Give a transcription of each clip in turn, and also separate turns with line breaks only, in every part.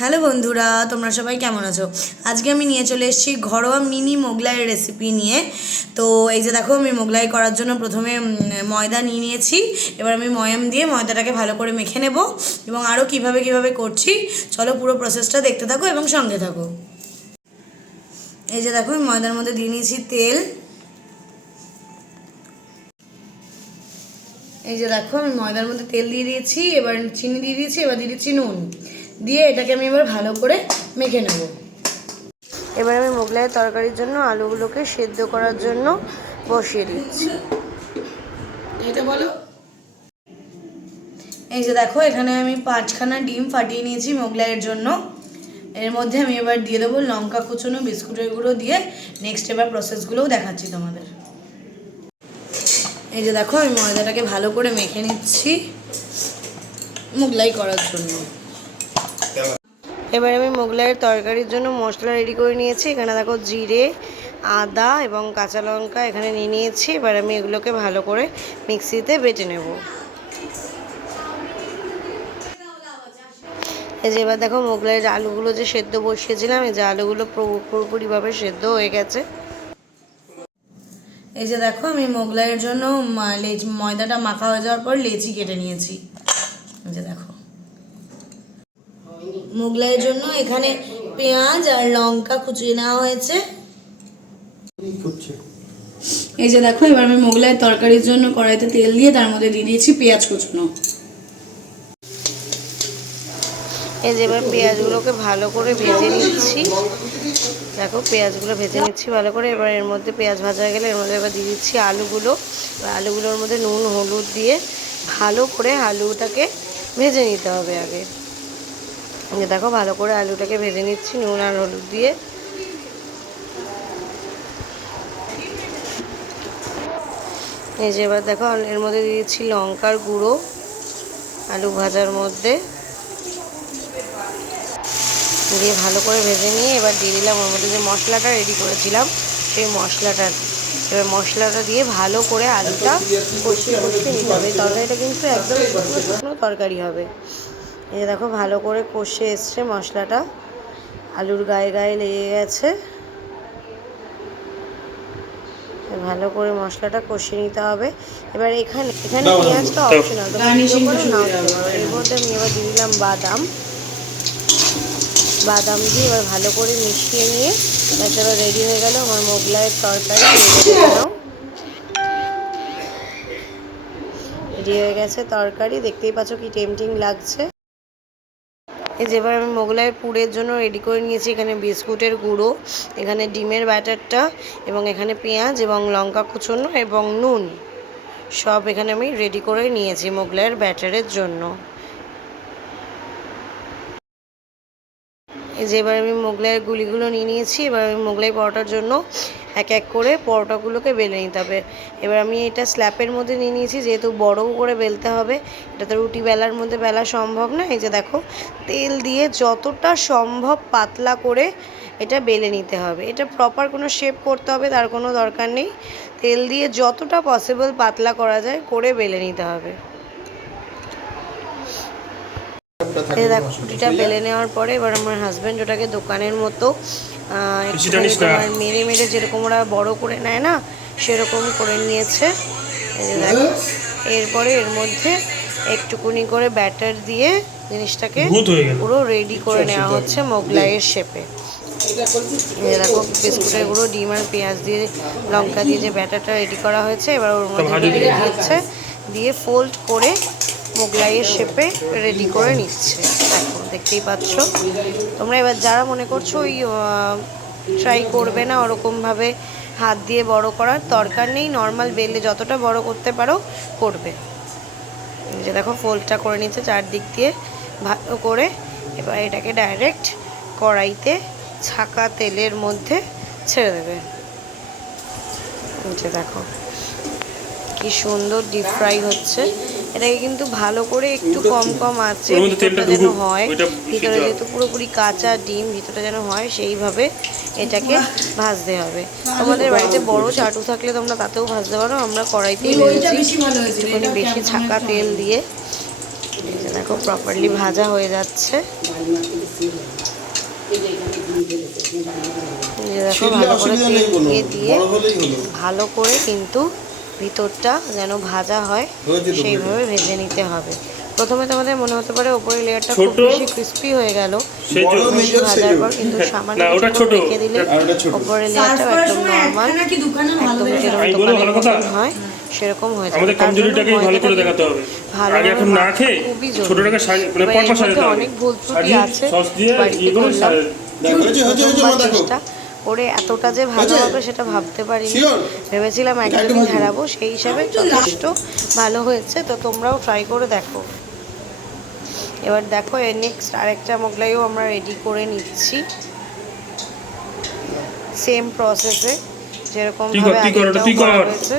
Hello বন্ধুরা, তোমরা সবাই কেমন আছো? আজকে আমি নিয়ে চলে এসেছি ঘরোয়া মিনি মোগলাইয়ের রেসিপি নিয়ে। তো এই যে দেখো, আমি মোগলাই করার জন্য প্রথমে ময়দা নিয়ে নিয়েছি। এবার আমি ময়াম দিয়ে ময়দাটাকে ভালো করে মেখে নেব এবং আরও কীভাবে কীভাবে করছি, চলো পুরো প্রসেসটা দেখতে থাকো এবং সঙ্গে থাকো। এই যে দেখো ময়দার মধ্যে দিয়ে নিয়েছি তেল। এই যে দেখো, আমি ময়দার মধ্যে তেল দিয়ে দিয়েছি, এবার চিনি দিয়ে দিয়েছি, এবার দিয়ে দিচ্ছি নুন। দিয়ে এটাকে আমি এবার ভালো করে মেখে নেব। এবার আমি মোগলাইয়ের তরকারির জন্য আলুগুলোকে সেদ্ধ করার জন্য বসিয়ে দিচ্ছি। এটা বলো। এই যে দেখো এখানে আমি পাঁচখানা ডিম ফাটিয়ে নিয়েছি মোগলাইয়ের জন্য। এর মধ্যে আমি এবার দিয়ে দেবো লঙ্কা কুচনো বিস্কুটের গুঁড়ো দিয়ে নেক্সট এবার প্রসেসগুলোও দেখাচ্ছি তোমাদের। এই যে দেখো আমি ময়দাটাকে ভালো করে মেখে নিচ্ছি মোগলাই করার জন্য। এবার আমি মোগলাইয়ের তরকারির জন্য মশলা রেডি করে নিয়েছি। এখানে দেখো জিরে, আদা এবং কাঁচা লঙ্কা এখানে নিয়ে নিয়েছি। এবার আমি এগুলোকে ভালো করে মিক্সিতে বেটে নেব। এই যে এবার দেখো মোগলাইয়ের আলুগুলো যে সেদ্ধ বসিয়েছিলাম, এই যে আলুগুলো পুরো- পুরোপুরিভাবে সেদ্ধ হয়ে গেছে। এই যে দেখো আমি মোগলাইয়ের জন্য ময়দাটা মাখা হয়ে যাওয়ার পর লেচি কেটে নিয়েছি। এই যে দেখো। মোগলাইয়ের জন্য এখানে পেঁয়াজ আর লঙ্কা কুচিয়ে নেওয়া হয়েছে। এই যে দেখো এবার আমি মোগলাইয়ের তরকারির জন্য কড়াইতে তেল দিয়ে তার মধ্যে দিয়ে দিয়েছি পেঁয়াজ কুচনো। এই যে এবার পেঁয়াজগুলোকে ভালো করে ভেজে নিচ্ছি। দেখো পেঁয়াজগুলো ভেজে নিচ্ছি ভালো করে। এবার এর মধ্যে পেঁয়াজ ভাজা হয়ে গেলে এর মধ্যে এবার দিয়ে দিচ্ছি আলুগুলো। এবার আলুগুলোর মধ্যে নুন হলুদ দিয়ে ভালো করে আলুটাকে ভেজে নিতে হবে আগে। দেখো, ভালো করে আলুটাকে ভেজে নিচ্ছি, নুন আর হলুদ দিয়ে। এই যে এবার দেখো, এর মধ্যে দিয়ে দিচ্ছি লঙ্কার গুঁড়ো আলু ভাজার মধ্যে। দিয়ে ভালো করে ভেজে নিয়ে এবার দিয়ে দিলাম, ওর মধ্যে যে মশলাটা রেডি করেছিলাম, সেই মশলাটা এবার মশলাটা দিয়ে ভালো করে আলুটা কষিয়ে কষিয়ে নিতে হবে। তরকারিটা কিন্তু একদম তরকারি হবে। এই যে দেখো ভালো করে কষে এসছে মশলাটা। আলুর গায়ে গায়ে লেগে গেছে। ভালো করে মশলাটা কষিয়ে নিতে হবে। এবার এখানে এখানে পেঁয়াজটা অপশনাল এর মধ্যে আমি এবার দিয়ে দিলাম বাদাম। বাদাম দিয়ে এবার ভালো করে মিশিয়ে নিয়ে এবার রেডি হয়ে গেল আমার মোগলাইয়ের তরকারি। রেডি হয়ে গেছে তরকারি। দেখতেই পাচ্ছ কি টেমটিং লাগছে। এই যে এবার আমি মোগলাই পুরের জন্য রেডি করে নিয়েছি। এখানে বিস্কুটের গুঁড়ো, এখানে ডিমের ব্যাটারটা এবং এখানে পেঁয়াজ এবং লঙ্কা কুচনো এবং নুন। সব এখানে আমি রেডি করে নিয়েছি মোগলাইয়ের ব্যাটারের জন্য। যে এবার আমি মোগলাইয়ের গুলিগুলো নিয়ে নিয়েছি, এবার আমি মোগলাই পরোটার জন্য এক এক করে পরোটাগুলোকে বেলে নিতে হবে। এবার আমি এটা স্ল্যাপের মধ্যে নিয়ে নিয়েছি, যেহেতু বড়ও করে বেলতে হবে, এটা তো রুটি বেলার মধ্যে বেলা সম্ভব না। এই যে দেখো, তেল দিয়ে যতটা সম্ভব পাতলা করে এটা বেলে নিতে হবে। এটা প্রপার কোনো শেপ করতে হবে, তার কোনো দরকার নেই। তেল দিয়ে যতটা পসিবল পাতলা করা যায়, করে বেলে নিতে হবে। রুটিটা বেলে নেওয়ার পরে এবার আমার হাজব্যান্ড ওটাকে দোকানের মতো তোমার মেরে মেরে যেরকম ওরা বড় করে নেয় না সেরকম করে নিয়েছে। দেখো এরপরে এর মধ্যে একটুকুনি করে ব্যাটার দিয়ে জিনিসটাকে পুরো রেডি করে নেওয়া হচ্ছে মোগলাইয়ের শেপে এই দেখো বিস্কুটের গুঁড়ো ডিম আর পেঁয়াজ দিয়ে লঙ্কা দিয়ে যে ব্যাটারটা রেডি করা হয়েছে এবার ওর মধ্যে দিয়ে দিচ্ছে দিয়ে ফোল্ড করে মোগলাইয়ের শেপে রেডি করে নিচ্ছে। দেখো, দেখতেই পাচ্ছ? তোমরা এবার যারা মনে করছ ওই ট্রাই করবে না, ওরকমভাবে হাত দিয়ে বড় করার দরকার নেই নর্মাল বেলে যতটা বড় করতে পারো, করবে। যে দেখো ফোল্ডটা করে নিচ্ছে চারদিক দিয়ে ভালো করে। এবার এটাকে ডাইরেক্ট কড়াইতে ছাকা তেলের মধ্যে ছেড়ে দেবে। যে দেখো, কি সুন্দর ডিপ ফ্রাই হচ্ছে। এটাকে কিন্তু ভালো করে একটু কম কম আছে
ওর মধ্যে তেলটা
ভিতরটা যেন হয়। ভিতরে যেহেতু পুরোপুরি কাঁচা ডিম ভিতরটা যেন হয় সেইভাবে এটাকে ভাজতে হবে। তোমাদের বাড়িতে বড় চাটু থাকলে তোমরা তাতেও ভাজতে পারো আমরা কড়াইতেই ভেজেছি একটুখানি বেশি ছাকা তেল দিয়ে। দেখো প্রপারলি ভাজা হয়ে যাচ্ছে। দেখো ভালো করে তেল দিয়ে ভালো করে কিন্তু ভিতরটা যেন ভাজা হয় সেইভাবে ভেজে নিতে হবে। প্রথমে তোমাদের মনে হতে পারে ওপরের লেয়ারটা খুব বেশি ক্রিস্পি হয়ে গেল। বেশি ভাজার পর কিন্তু সামান্য
না, ওটা
কিছুক্ষণ
ছোট।
রেখে দিলে
ছোট।
ওপরের লেয়ারটা একদম নর্মাল
ভালো
একদম যেরকম
ভালো
হয় সেরকম হয়ে যাবে।
কমজোরিটাকেই ভালো করে দেখাতে হবে।
ভালোভাবে
আগে এখন না খেয়ে ছোটটাকে মানে পরপর সাজাতে হবে।
অনেক ভুল ত্রুটি আছে।
সস দিয়ে
বাড়িতে
ইয়ে
করলাম।
দেখো।
করে এতটা যে ভালো হবে সেটা ভাবতে পারিনি। ভেবেছিলাম একদমই হারাবো সেই হিসাবে যথেষ্ট ভালো হয়েছে তো তোমরাও ট্রাই করে দেখো। এবার দেখো এর নেক্সট আরেকটা মোগলাইও আমরা রেডি করে নিচ্ছি। সেম প্রসেসে যেরকম ভাবে। হয়েছে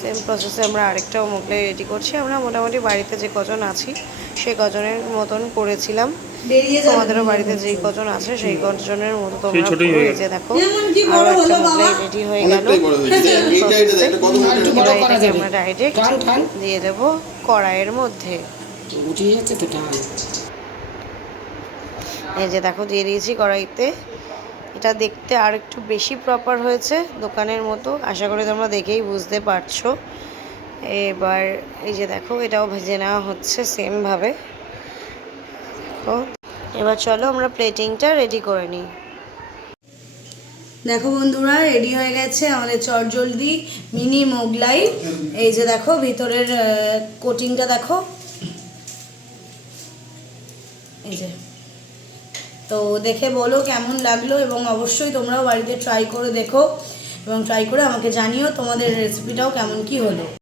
সেম প্রসেসে আমরা আরেকটাও মোগলাই রেডি করছি। আমরা মোটামুটি বাড়িতে যে কজন আছি সে কজনের মতন করেছিলাম। তোমাদেরও বাড়িতে যেই কজন আছে সেই কজনের মতো তোমরা
হয়ে
যে দেখো।
যেমন আরও
একটা মোগলাই রেডি হয়ে গেল। আমরা ডাইরেক্ট দিয়ে দেবো কড়াইয়ের মধ্যে। এই যে দেখো দিয়ে দিয়েছি কড়াইতে। এটা দেখতে আর একটু বেশি প্রপার হয়েছে দোকানের মতো। আশা করি তোমরা দেখেই বুঝতে পারছ। এবার এই যে দেখো এটাও ভেজে নেওয়া হচ্ছে সেমভাবে দেখো। এবার চলো আমরা প্লেটিংটা রেডি করে নিই।
দেখো বন্ধুরা রেডি হয়ে গেছে আমাদের চটজলদি মিনি মোগলাই। এই যে দেখো, ভিতরের কোটিংটা দেখো। এই যে। তো দেখে বলো কেমন লাগল এবং অবশ্যই তোমরাও বাড়িতে ট্রাই করে দেখো এবং ট্রাই করে আমাকে জানিও তোমাদের রেসিপিটাও কেমন কি হলো।